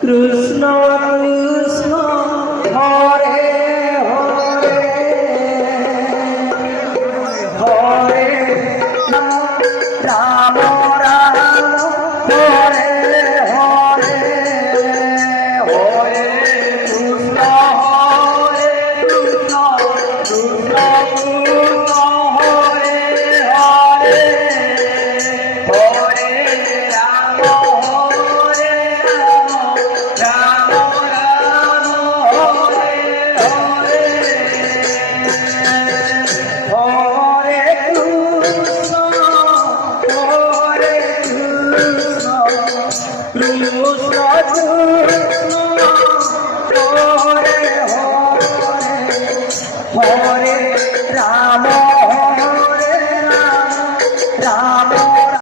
Krishna Krishna Hare Hare Hare Ram Ram Hare Hare Hare Krishna Hare Krishna Krishna Krishna Hare Hare Hare Ram Hare Ram Ram Hare Hare Hare Krishna Hare Krishna Krishna Krishna Hare Hare Hare Ram Ram